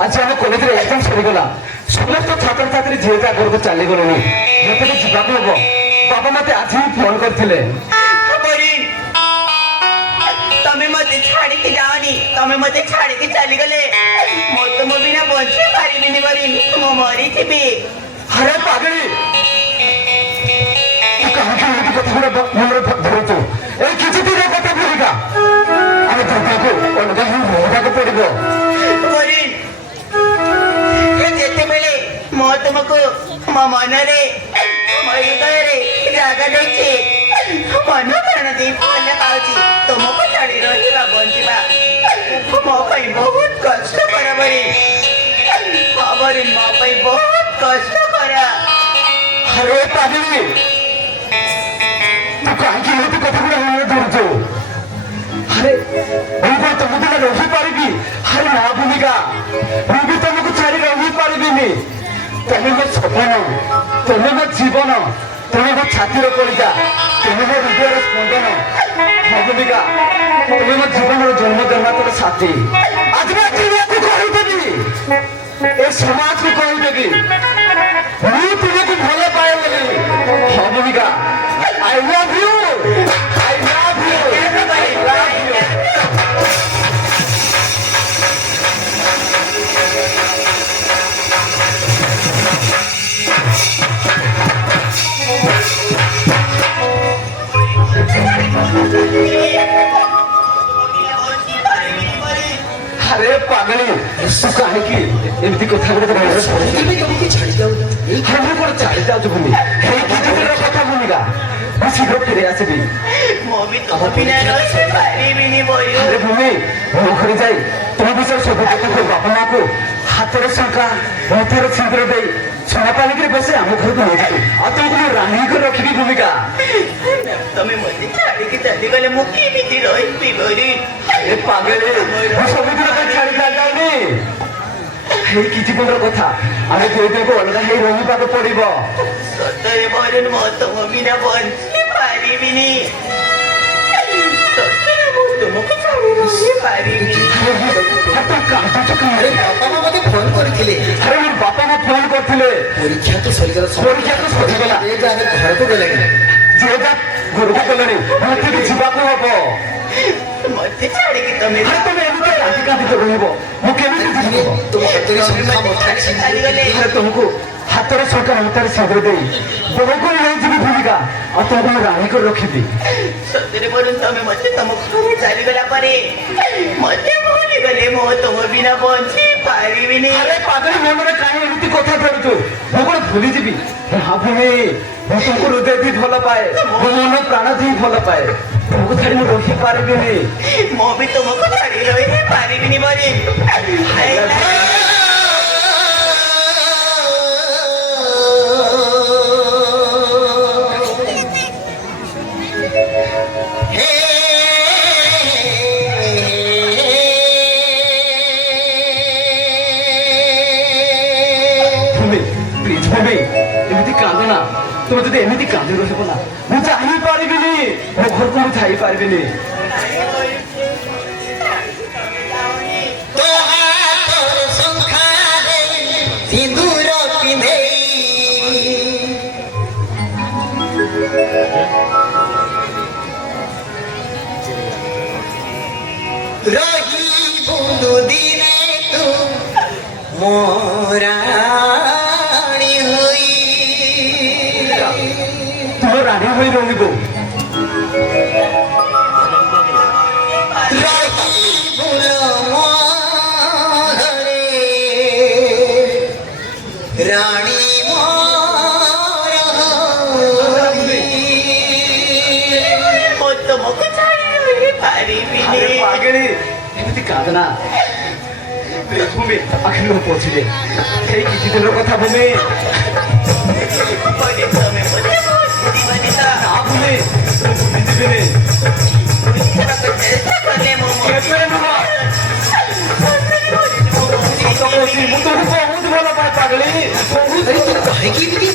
आज आम college exam सरीगला समस्त छात्र छात्री झील जा घर को चली गले मत जावाक हम बाबा मत आज ही फोन करते तमे मते छाड़ी के जाओनी तमे मते छाड़ी के चली गले मो तुम बिना बंची पारिबिनी बरिन मो मरी जीबी। अरे पागली तू कहां के ये कथा गुड़ा मन रे धरो तू ए किछि दिन कथा भूलिका अरे दादा को अलगा ही होगा को पड़िबो बरिन जेते बेले मो तुमको मो मन रे मो हृदय रे जागा देछि मन प्राण दे फल पाउछि तुमको छाड़ी रहिबा बंचिबा मो पई बहुत कष्ट करा बरिन मो पई बहुत कष्ट करा। अरे पागली तू कहां के ये कथा गुड़ा मन रे धरो अरे वो तुमको रही पारिबी अरे ना भूमिका मैं भी तुमको छाड़ी रही पारिबिनी तुम्हें मो सपन तुम्हें मो जीवन तुम्हें मो छातीर कलिजा तुम्हें मो हृदय स्पंदन हाँ भूमिका तुम्हें मो जीवन जन्म जन्मांतर साथी आज मैं दुनिया को कहीदेवी ए समाज को कहीदेवी मैं तुमको भल पाए बोली हाँ भूमिका I love you I love you I love you. अरे पागली तू काहे की एमती कथा गुड़ा रे তুমি তোমাকে ছাড়ি দাও हम को चली जाऊ भूमि हे किछि दिन कथा भूमिका मैं शीघ्र फिरे आसबी मो भी तुम बिना रही पारिबिनी बरिन। अरे भूमि मो घर जाई तुम विषय सब कथा को बापा माँ को हाथ रे शंका मथर सिंदूर दे सोना पानी के बसे हम घर को ले आ तुमको रानी को रखी भूमिका तमे मते छाड़ी के चली गले मु केमिति रहिबी बरिन। ए पागले मु सब दिन पे छाड़ी जाऊनी हे किछि दिन कथा आमे जे देखो अलगा हे रही पाको पड़िबो सतरे बरिन मो तुम बिना बंची पारिबिनी सतरे मो तुमको छाड़ी रही पारिबिनी। तो काटा तो करे বাবা মা মতে ফোন করেছিলে अरे मोर बापा को फोन करथिले পরীক্ষা তো সরিগলা পরীক্ষা তো সরিগলা এ যে আমি ঘরକୁ গলে जे जा घर को गलनी मते कि जीवाको हबो मते छाड़ी के तमे अरे तुम एमती काटी काटी तो रहबो मु केमिति তুমি जीवो তোমার হাতের সংখ্যা মথারে चली गले अरे तुमको हाथरे सरकार हाथरे सिंदूर देई बड़ो को नहीं जीवी भूमिका आ तो हम रानी को रखिबी सतरे बरिन तमे मते तुम घरे चली गला परे मते भूली गले मो तुम बिना बंची पारिबिनी। अरे पागल मन रे काहे एमती कथा करतु मु को भूली जीवी हां भूमि मु तुमको हृदय दी भल पाए मो मन प्राण दी भल पाए तुमको छाड़ी मु रही पारिबिनी मो भी तुमको छाड़ी रही पारिबिनी बरिन। प्लीज भूमि एमती कांदना तुम जो एमती कांदी रहो ना मुझे जाही पारिबिनी मो घर को जाई पारिबिनी তো হাতর সংখ্যারে সিঁদুর পিঁধেই রহিবু দিনে তু মোরাণী হই तुम रानी हुई रहिबो রহিবুল মহরে রানী মোর হই मो तुमको छाड़ी रही पारिबिनी। अरे पागली एमती कांदना प्लीज भूमि आखिर में पहुंची दे हे किछि दिन कथा भूमि बरिन तमे मते बंची बनिता आ भूमि भूमि जीविनी चेष्टा करले मो केतरे नुवा तो कोसी मु तो बहुत भला पाए पागली बहुत अरे तू काहे की भी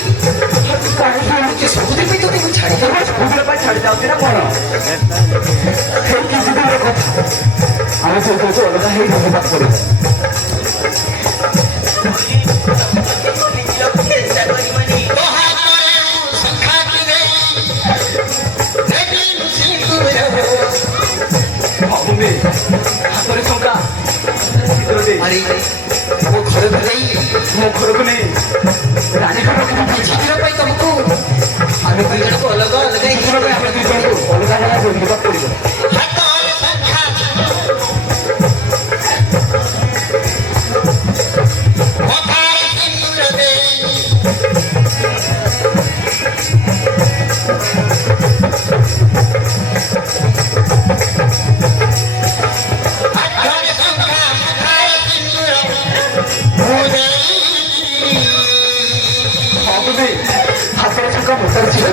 काहे मुझे सबुदे पे तो तेको छाड़ी दो भूमि पाए छाड़ी जाउती ना कोन हे किछि दिन कथा आमे तो अलगा हे रहबा पड़े ଭିତରେ ଦେଇ ଆରେ ମୋ ଘରକୁ ଯାଇ ମୋ ଘରକୁ ନେଇ ରାଣୀଙ୍କ ପାଖରେ ବୁଝିଯିବା ପାଇଁ ତମକୁ ଆମେ ଦୁଇ ଜଣକୁ ଅଲଗା ଅଲଗା ବୁଝିବା ପାଇଁ ଆମେ ଦୁଇ ଜଣଙ୍କୁ ଅଲଗା ଅଲଗା ବୁଝିବାକୁ ପଡ଼ିବ ହାତରେ ଶଙ୍ଖା ମଥାରେ ସିନ୍ଦୁର ଦେଇ ହାତରେ ଶଙ୍ଖା ମଥାରେ ସିନ୍ଦୁର ମୁଁ ଦେଇ ଭାବୁଛି ହାତରେ ଛକା ମୋଟାରେ ছিল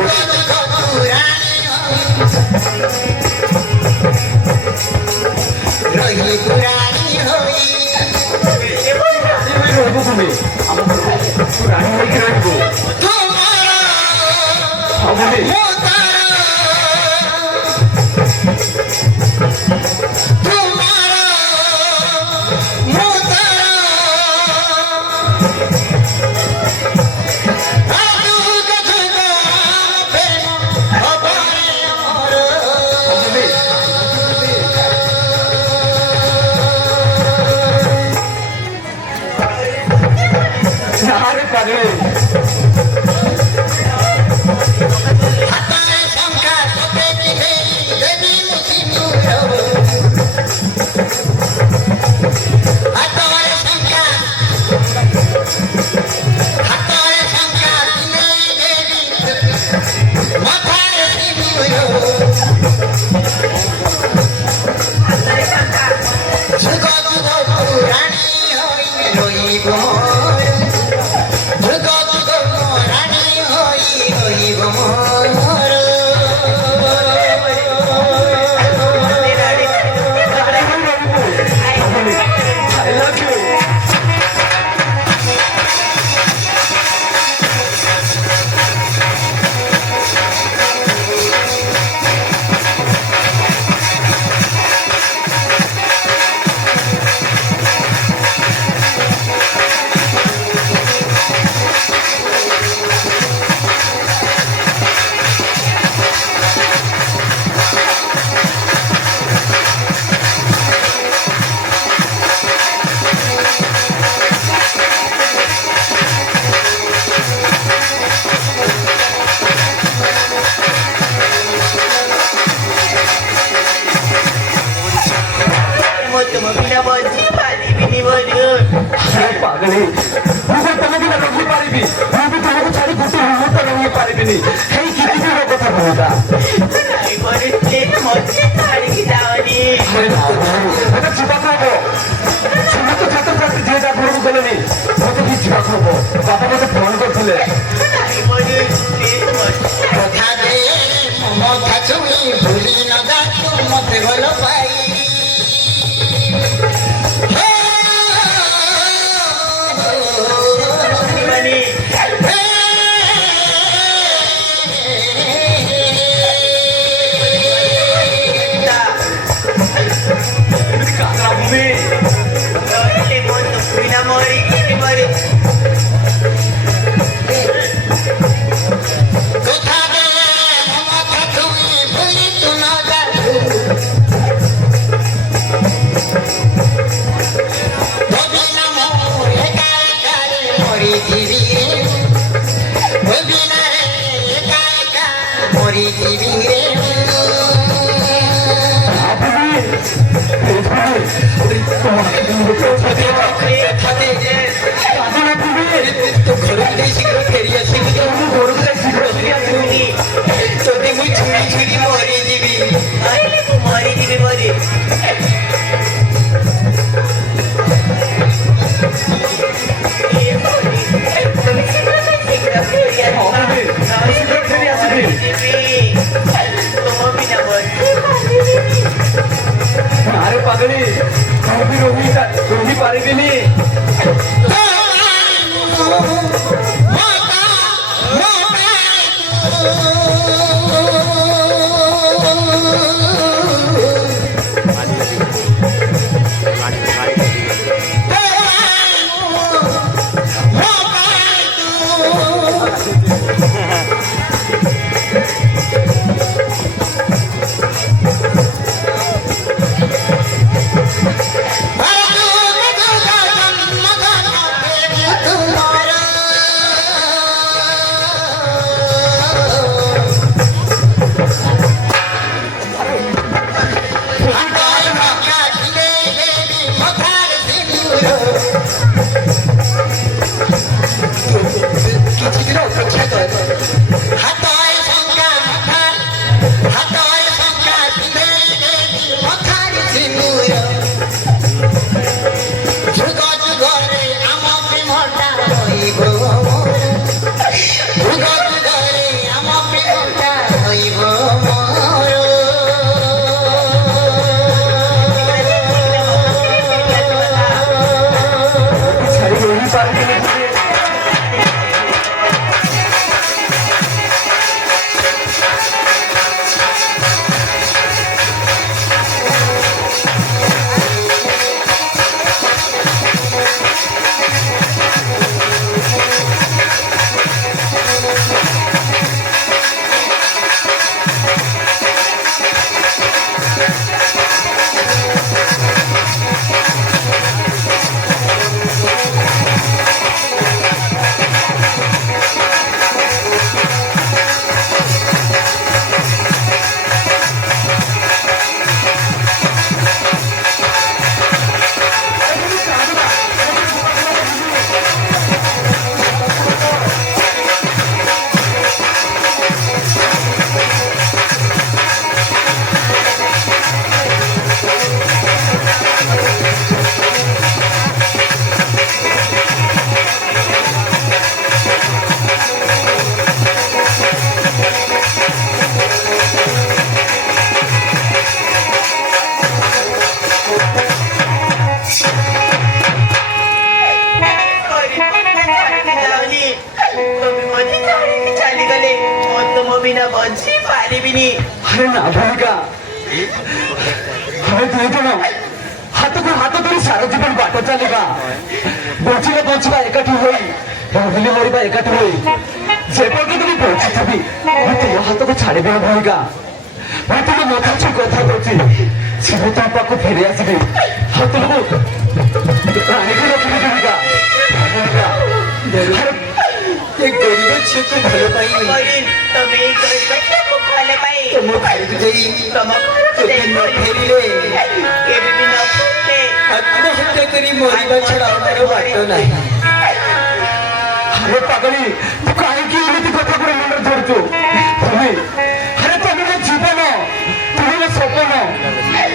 ରହି ପୁରାଣୀ ହୋଇ ରହିବୁ ତୁମେ ଆମ ଘରକୁ ରାଣୀ ହେଇକି ରହିବୁ ତୁମର ଭାବୁଛି ମୁଁ ତାର ତୁମର ମୁଁ ତାର ଆଜୁକ ଯୁଗ ପ୍ରେମ ହବରେ ଆମର ନାରେ ପାଗଳେ ହାତରେ ଶଙ୍ଖା ତୋତେ ଚିହ୍ନେ ଦେବି ମୁଁ ସିନ୍ଦୁର ହାତରେ ଶଙ୍ଖା ଚିହ୍ନେ ଦେବି ମଥାରେ ସିନ୍ଦୁର ଯୁଗ ଯୁଗ ପୁରାଣୀ ହୋଇ ରହିବ ମୋର ଯୁଗ ଯୁଗ ରାଣୀ ହୋଇ ରହିବ ମୋର I love you. तुम बिना बची पारिबिनी बोलू ପାଗଳି ମୁଁ କଣ ତମ ବିନା ରହିପାରିବି ମୁଁ ବି ତମକୁ ଛାଡ଼ି ଗୋଟେ ମୁହୂର୍ତ୍ତ ରହିପାରିବିନି ହେଇ କିଛି ଦିନ କଥା କହୁଥା ନାଇଁ ବୋଲୁଥିଲେ ମତେ ଛାଡ଼ିକି ଯାଅନି ମୋତେ ଯିବାକୁ ହବ ସମସ୍ତ ଛାତ୍ରଛାତ୍ରୀ ଯିଏ ଯାହା ଘରକୁ ଗଲେନି ମୋତେ ବି ଯିବାକୁ ହବ ବାପା ମୋତେ ଫୋନ କରିଥିଲେ ନାଇଁ ବୋଲୁଥିଲେ ମତେ କଥା ଦେ ମମତା ଛୁଇଁ ଭୁଲି ନ ଯା ତୁ ମତେ ଭଲ ପାଇ ଛାଡ଼ିବନି କାନ୍ଦରା ଭୂମି ରହିଲେ ମୋ ତୁମ ବିନା ମରିକି ମରେ କଥା ଦେ ମମତା ଛୁଇଁ ଭୁଲି ତୁ ନ ଯା ତୋ ବିନା ମୁଁ ଏକା ଏକାରେ ମରିଯିବି ତୋ ବିନା ରେ ଏକା ଏକା ମରିଯିବି ରେ ତୁ ଘରକୁ ଯାଇ ଶୀଘ୍ର ଫେରି ଆସିବୁ ତୋତେ ମୁଁ ଛୁରୀ ଛୁରୀ ମରିଯିବି କହିଲେ ମୁଁ ମରିଯିବି ମରି তুমি শীঘ্র ফেরি ଶୀଘ୍ର ଫେରି ଆସିବି ତୁମ ବିନା ବଞ୍ଚି ପାରିବିନି ଆରେ ପାଗଳି ମୁଁ ବି ରହିପାରିବିନି Para କିଛି ଦିନ ଅପେକ୍ଷା କର ହାତରେ ଶଙ୍କା ମଥାର ହାତରେ ଶଙ୍କା ମଥାରେ ସିନ୍ଦୁର ଯୁଗ ଯୁଗରେ ଆମ ପ୍ରେମଟା ରହିବ ଯୁଗ ଯୁଗରେ ଆମ ପ୍ରେମଟା ରହିବ ଛାଡ଼ି ରହିପାରିବିନି ଭୂମି। ବିନା ବଞ୍ଚି ପାରିବିନି। ଆରେ ନା ଭୂମିକା, ଆମେ ଦୁଇ ଜଣ ହାତକୁ ହାତ ଧରି ସାରା ଜୀବନ ବାଟ ଚାଲିବା, ବଞ୍ଚିବା ଏକାଠି ହୋଇ, ରହିଲେ ମରିବା ଏକାଠି ହୋଇ, ଯେ ପର୍ଯ୍ୟନ୍ତ ବି ବଞ୍ଚିଥିବି ମୁଁ ତୁମ ହାତକୁ ଛାଡ଼ିବି ଭୂମିକା। ମୁଁ ତୁମ ମଥା ଛୁଇଁ କଥା କହୁଛି, ଶୀଘ୍ର ତମ ପାଖକୁ ଫେରି ଆସିବି, ଆଉ ତୁମକୁ ଆଣିକି ରଖିବି ଭୂମିକା। ଏ ଗରିବ ଝିଅକୁ ଭଲ ପାଇ ତମେ ଏଇ ଗରିବ ଝିଅକୁ ଭଲ ପାଇ ତମ ଘରକୁ ଯାଇ ତମ ଘରକୁ ଯାଇ ନ ଫେରିଲେ କେବେ ବି ନ ଫେରିଲେ ଆତ୍ମହତ୍ୟା କରି ମରିବା ଛଡା ଆମର ବାଟ ନାହିଁ। ଆରେ ପାଗଳି, ତୁ କାହିଁକି ଏମିତି କଥା ଗୁଡା ମନରେ ଧରୁଛୁ? ତମେ ଆରେ ତମେ ମୋ ଜୀବନ, ତମେ ମୋ ସପନ,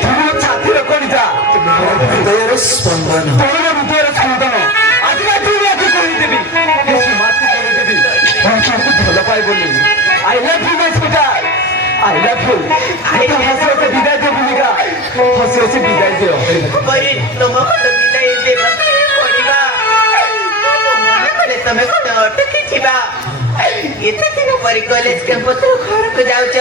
ତମେ ମୋ ଛାତିର କଣିଜା, ହୃଦୟର ସ୍ପନ୍ଦନ ତମେ ମୋ ହୃଦୟର ସ୍ପନ୍ଦନ। ଆଜି ରାତି ଆଜି କହିଦେବି, ଏ ସମାଜକୁ କହିଦେବି ମୁଁ ତୁମକୁ ଭଲ ପାଏ ବୋଲି। I love you my sweetheart, I love you. ହସି ହସି ବିଦାୟ ଦିଅ ଭୂମିକା, ହସି ହସି ବିଦାୟ ଦିଅ। ତମକୁ ତ ବିଦାୟ ଦେବାକୁ ପଡିବା। ମନେ କଲେ ତମେ କଣ ଅଟକି ଯିବା? ଏତେ ଦିନ ପରେ କଲେଜ କ୍ୟାମ୍ପସରୁ ଘରକୁ ଯାଉଛ,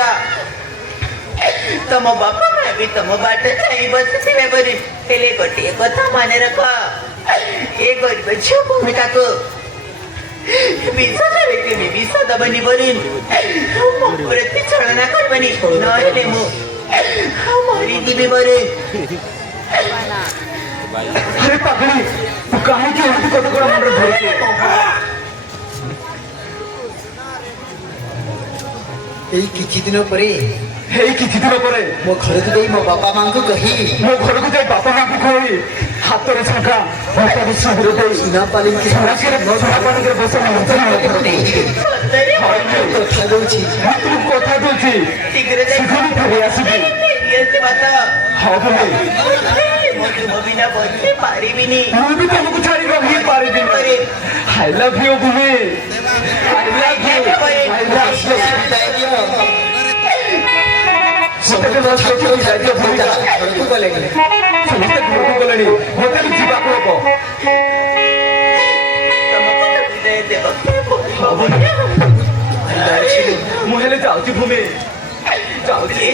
ତମ ବାପା ମା ବି ତମ ବାଟ ଚାହିଁ ବସିଥିବେ ବୋଲି। ହେଲେ ଗୋଟିଏ କଥା ମନେ ରଖ, ଏ ଗରିବ ଝିଅ ଭୂମିକାକୁ ବିଷ ଦେବେ କେବେ ବିଷ ଦବନି ବୋଲି ମୋ ପ୍ରତି ଛଳନା କରିବନି, ନହେଲେ ମୁଁ ମରିଯିବି ବୋଲି। ଆରେ ପାଗଳି, ତୁ କାହିଁକି ଏମିତି କଥା ଗୁଡା ମନରେ ଧରୁଛୁ? ଏଇ କିଛି ଦିନ ପରେ ଏଇ କିଛି ଦିନ ପରେ ମୋ ଘରକୁ ଯାଇ ମୋ ବାପା ମାଙ୍କୁ କହି ମୋ ଘରକୁ ଯାଇ ବାପା ମାଙ୍କୁ କହି, ହାତରେ ଶଙ୍ଖା ହାତରେ ସିନ୍ଦୁର ଦେଇ ସୁନା ପାଲିଙ୍କି ସୁନା ପାଣିରେ ବସା କଥା ଦଉଛି ତୁମକୁ କଥା ଦଉଛି, ଶୀଘ୍ର ଯାଇ ଶୀଘ୍ର ଫେରି ଆସିବି। ଆସିବା ତ। ହଁ ଭଉଣୀ, ମୁଁ ତୁମ ବିନା ବଞ୍ଚି ପାରିବିନି। ମୁଁ ବି ତମକୁ ଛାଡ଼ି ରହି ପାରିବିନି। I love you Bhumi, I love you, I love you. ସମସ୍ତେ ଘରକୁ ଗଲେ ସମସ୍ତେ ଘରକୁ ଗଲେଣି, ମତେ ବି ଯିବାକୁ ହବ। ମୁଁ ହେଲେ ଯାଉଛି ଭୂମି, ଯାଉଛି।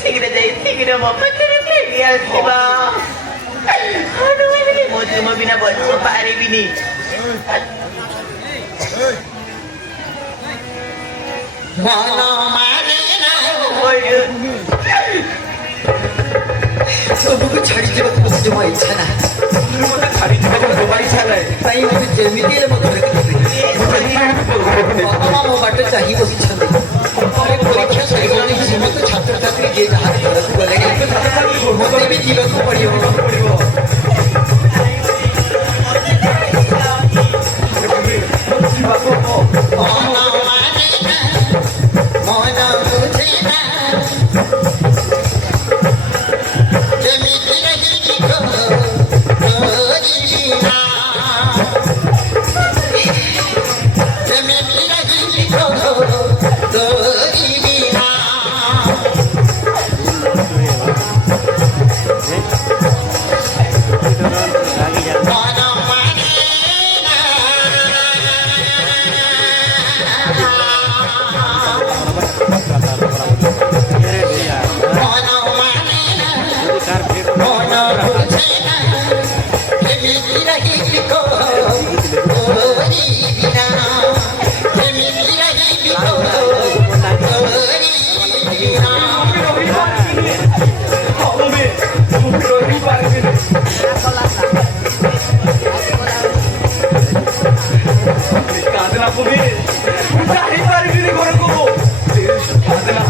ଶୀଘ୍ର ଯାଇ ଶୀଘ୍ର ମୋ ପାଖରେ ଫେରି ଆସିବା, ନହେଲେ ମୁଁ ତୁମ ବିନା ବଞ୍ଚି ପାରିବିନି। ମନ ମାରେ ସବୁକୁ ଛାଡ଼ି ଯିବାକୁ ମୋତେ ଜମା ଇଚ୍ଛା ନାହିଁ। ମତେ ଛାଡ଼ି ଯିବାକୁ ଜମା ଇଚ୍ଛା ନାହିଁ। ପାଇଁ ମୋତେ ଯେମିତି ହେଲେ ମୋ ଘରକୁ ଯିବି। ବାପା ମା ମୋ ବାଟ ଚାହିଁ ବସିଛନ୍ତି। ପରୀକ୍ଷା ସରିଗଲାଣି, ସମସ୍ତ ଛାତ୍ରଛାତ୍ରୀ ଯିଏ ଯାହା ଘରକୁ ଗଲେ ମୋତେ ବି ଯିବାକୁ ପଡ଼ିବ। रही को गोरी बिना केमिति रही को गोरी बिना হবে তুমি রহি পারবে না কাঁদনা তুমি যাই পারবি না করে কব কাঁদনা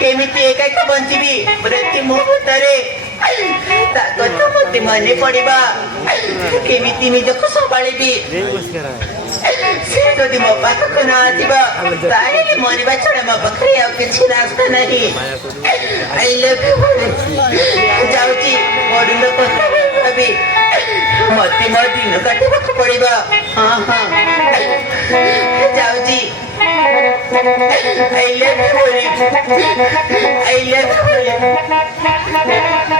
କେମିତି ଏକା ବଞ୍ଚିବି ପ୍ରତି ମୁହୂର୍ତ୍ତରେ ତା କଥା ମୋତେ ମନେ ପଡ଼ିବ କେମିତି ନିଜକୁ ସମ୍ଭାଳିବି ସେ ଯଦି ମୋ ପାଖକୁ ନ ଆସିବ ତାହେଲେ ମରିବା ଛଡ଼ା ମୋ ପାଖରେ ଆଉ କିଛି ରାସ୍ତା ନାହିଁ ଆଇ ଲଭ୍ ୟୁ ଯାଉଛି ବଡ଼ିର କଥା ଭାବି ମୋତେ ମୋ ଦିନ କାଟିବାକୁ ପଡ଼ିବ ହଁ ହଁ ଯାଉଛି I love you.